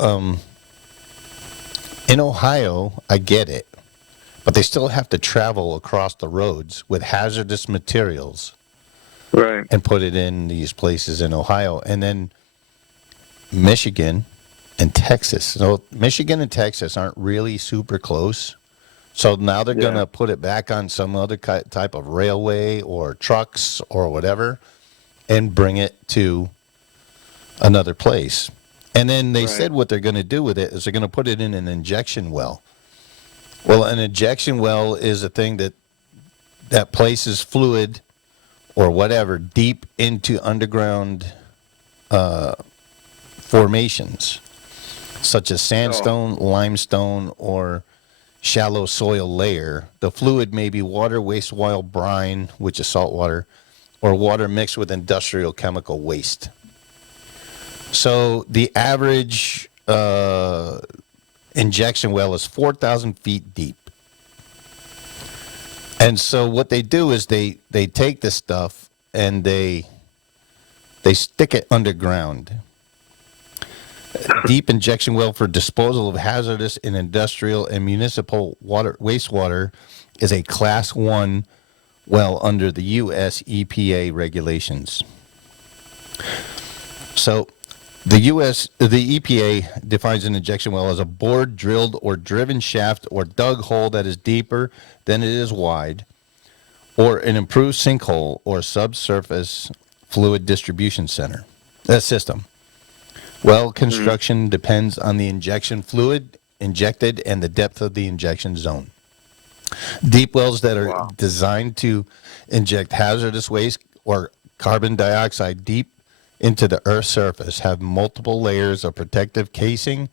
in Ohio, I get it. But they still have to travel across the roads with hazardous materials. Right. And put it in these places in Ohio. And then Michigan and Texas. So Michigan and Texas aren't really super close. So now they're going to put it back on some other type of railway or trucks or whatever and bring it to another place. And then they said what they're going to do with it is they're going to put it in an injection well. Well, an injection well is a thing that places fluid or whatever deep into underground formations, such as sandstone, limestone, or shallow soil layer. The fluid may be water, waste oil, brine, which is salt water, or water mixed with industrial chemical waste. So the average injection well is 4,000 feet deep. And so what they do is they take this stuff and they stick it underground. Deep injection well for disposal of hazardous and industrial and municipal wastewater is a Class 1 well under the U.S. EPA regulations. So the EPA defines an injection well as a bored, drilled, or driven shaft or dug hole that is deeper than it is wide, or an improved sinkhole or subsurface fluid distribution system. Well construction depends on the injection fluid injected and the depth of the injection zone. Deep wells that are designed to inject hazardous waste or carbon dioxide deep into the Earth's surface have multiple layers of protective casing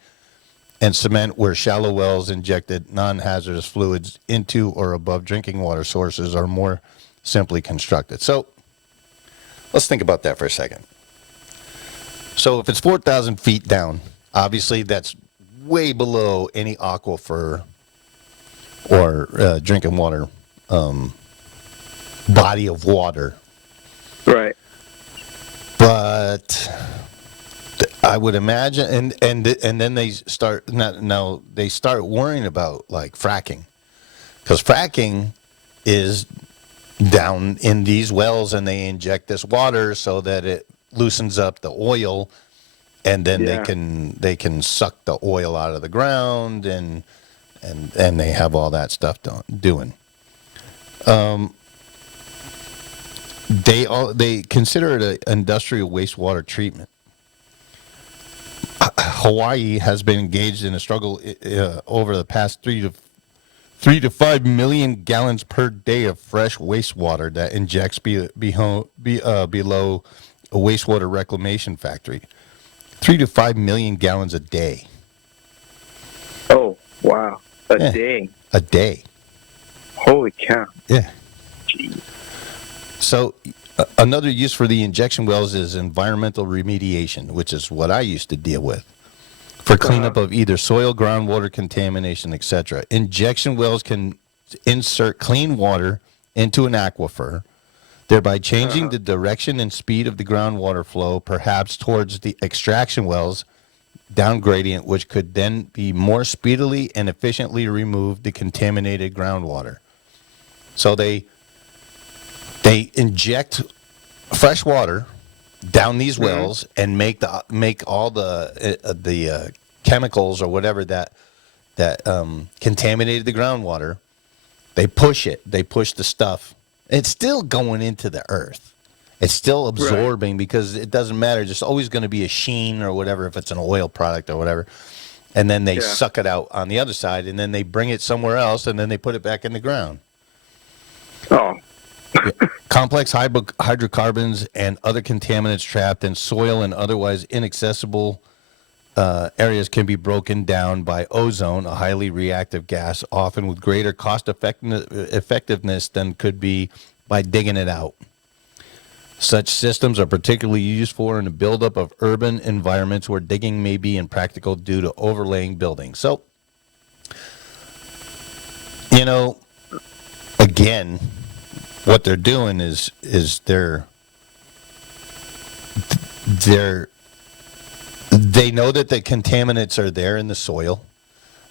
and cement, where shallow wells injected non-hazardous fluids into or above drinking water sources are more simply constructed. So let's think about that for a second. So if it's 4,000 feet down, obviously that's way below any aquifer or drinking water body of water. Right. But I would imagine, and then they start they start worrying about like fracking, because fracking is down in these wells, and they inject this water so that it loosens up the oil, and then they can suck the oil out of the ground, and they have all that stuff doing. They consider it an industrial wastewater treatment. Hawaii has been engaged in a struggle over the past 3 to 5 million gallons per day of fresh wastewater that injects below a wastewater reclamation factory. 3 to 5 million gallons a day. Oh, wow. A day. A day. Holy cow. Yeah. Jeez. So another use for the injection wells is environmental remediation, which is what I used to deal with, for cleanup of either soil, groundwater contamination, etc. Injection wells can insert clean water into an aquifer, thereby changing the direction and speed of the groundwater flow, perhaps towards the extraction wells down gradient, which could then be more speedily and efficiently remove the contaminated groundwater. So they inject fresh water down these wells and make all the chemicals or whatever that contaminated the groundwater. They push the stuff. It's still going into the earth. It's still absorbing, because it doesn't matter. There's always going to be a sheen or whatever if it's an oil product or whatever. And then they suck it out on the other side, and then they bring it somewhere else, and then they put it back in the ground. Oh. Complex hydrocarbons and other contaminants trapped in soil and otherwise inaccessible areas can be broken down by ozone, a highly reactive gas, often with greater cost effectiveness than could be by digging it out. Such systems are particularly useful in the buildup of urban environments where digging may be impractical due to overlaying buildings. So, again, what they're doing is they know that the contaminants are there in the soil.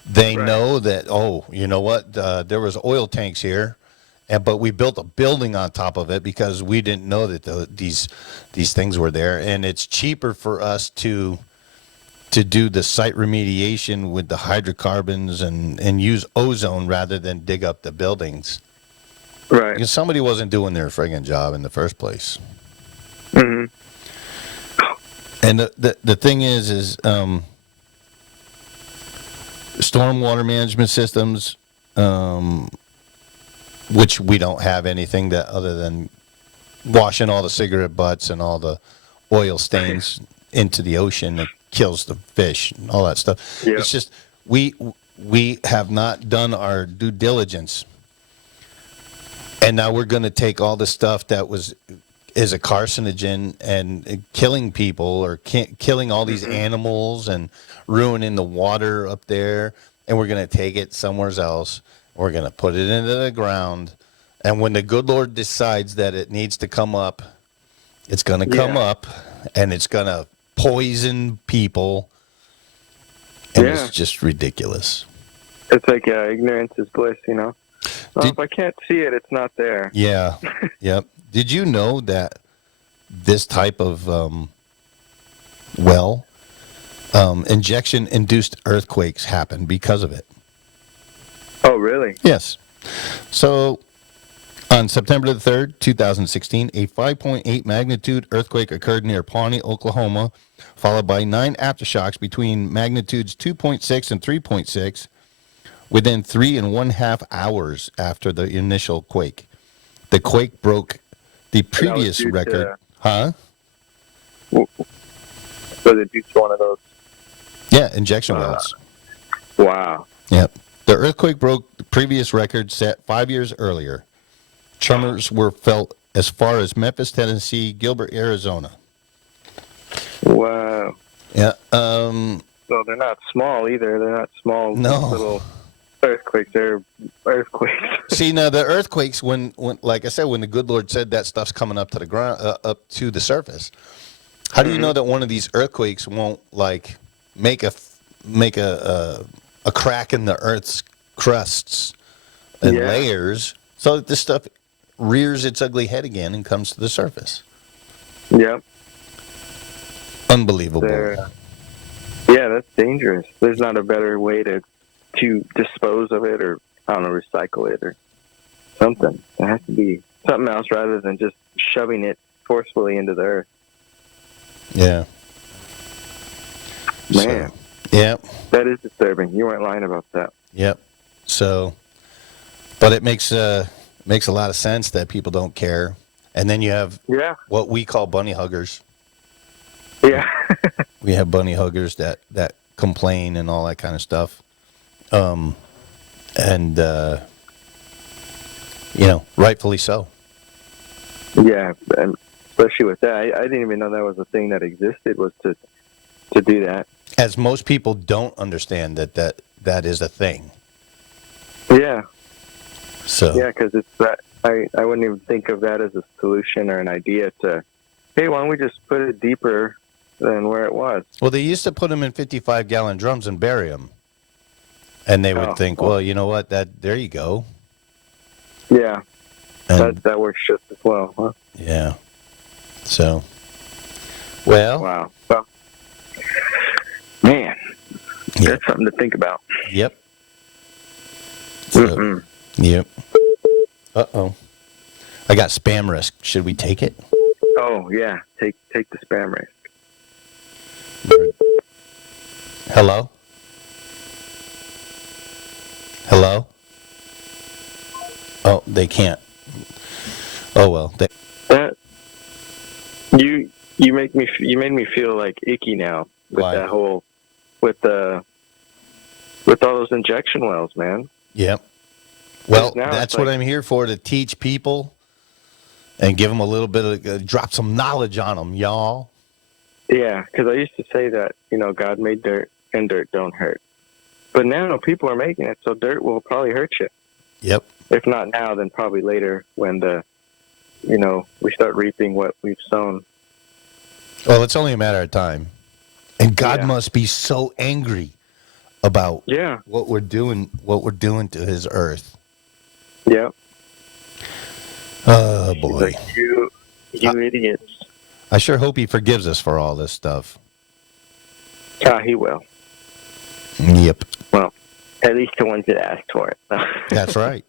They know that, you know what, there was oil tanks here, but we built a building on top of it because we didn't know that these things were there, and it's cheaper for us to do the site remediation with the hydrocarbons and use ozone rather than dig up the buildings. Right. Because somebody wasn't doing their friggin' job in the first place. Mm-hmm. And the thing is stormwater management systems, which we don't have anything that other than washing all the cigarette butts and all the oil stains into the ocean that kills the fish and all that stuff. Yeah. It's just we have not done our due diligence. And now we're going to take all the stuff that is a carcinogen and killing people or killing all these animals and ruining the water up there, and we're going to take it somewhere else. We're going to put it into the ground, And when the good Lord decides that it needs to come up, it's going to come up, and it's going to poison people. And it's just ridiculous. It's like ignorance is bliss, you know? Well, if I can't see it, it's not there. Yeah. Yep. Did you know that this type of injection-induced earthquakes happen because of it? Oh, really? Yes. So, on September the 3rd, 2016, a 5.8 magnitude earthquake occurred near Pawnee, Oklahoma, followed by 9 aftershocks between magnitudes 2.6 and 3.6 within 3.5 hours after the initial quake. The quake broke the previous record. Was it due to one of those? Yeah, injection wells. Wow. Yep. The earthquake broke the previous record set 5 years earlier. Tremors were felt as far as Memphis, Tennessee, Gilbert, Arizona. Wow. Yeah. So they're not small either. They're not small little earthquakes. They're earthquakes. See, now the earthquakes, when like I said, when the good Lord said that stuff's coming up to the ground, up to the surface. How do you know that one of these earthquakes won't like make a crack in the Earth's crusts and layers, so that this stuff rears its ugly head again and comes to the surface? Yep. Unbelievable. Yeah, that's dangerous. There's not a better way to dispose of it, or I don't know, recycle it or something. There has to be something else rather than just shoving it forcefully into the earth. Yeah. Man. So, yep. That is disturbing. You weren't lying about that. Yep. So, but it makes a lot of sense that people don't care. And then you have what we call bunny huggers. Yeah. We have bunny huggers that complain and all that kind of stuff. Rightfully so. Yeah, and especially with that, I didn't even know that was a thing that existed, was to do that. As most people don't understand that is a thing. Yeah. So. Yeah, because it's that I wouldn't even think of that as a solution or an idea to, hey, why don't we just put it deeper than where it was? Well, they used to put them in 55-gallon drums and bury them. And they would think, well, you know what? There you go. Yeah. That works just as well, huh? Yeah. So, well. Wow. Well, man, that's something to think about. Yep. So, yep. Uh-oh. I got spam risk. Should we take it? Oh, yeah. Take the spam risk. Hello? Hello? Oh, they can't. Oh well. You made me feel like icky now with that whole with all those injection wells, man. Yep. Well, that's what I'm here for, to teach people and give them a little bit of drop some knowledge on them, y'all. Yeah, because I used to say that God made dirt and dirt don't hurt, but now people are making it, so dirt will probably hurt you. Yep. If not now, then probably later when we start reaping what we've sown. Well, it's only a matter of time. And God must be so angry about what we're doing to his earth. Yep. Oh, boy. Like, you idiots. I sure hope he forgives us for all this stuff. He will. Yep. Well, at least the ones that asked for it. That's right.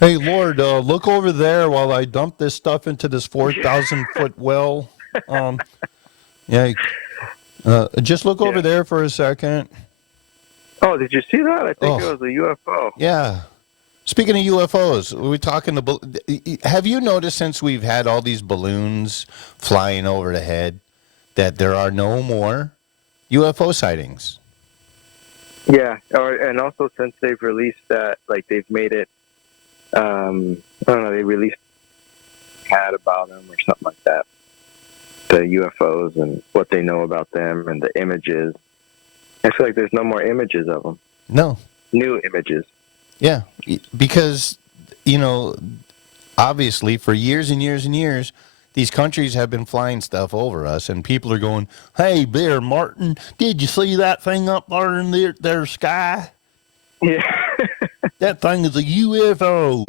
Hey, Lord, look over there while I dump this stuff into this 4,000-foot well. Just look over there for a second. Oh, did you see that? I think it was a UFO. Yeah. Speaking of UFOs, we're talking have you noticed since we've had all these balloons flying over the head that there are no more UFO sightings? Yeah, and also since they've released that, like they've made it, I don't know, they released a pad about them or something like that. The UFOs and what they know about them and the images. I feel like there's no more images of them. No. New images. Yeah, because you know, obviously for years and years and years, these countries have been flying stuff over us, and people are going, "Hey, Bear Martin, did you see that thing up there in their sky? Yeah. That thing is a UFO."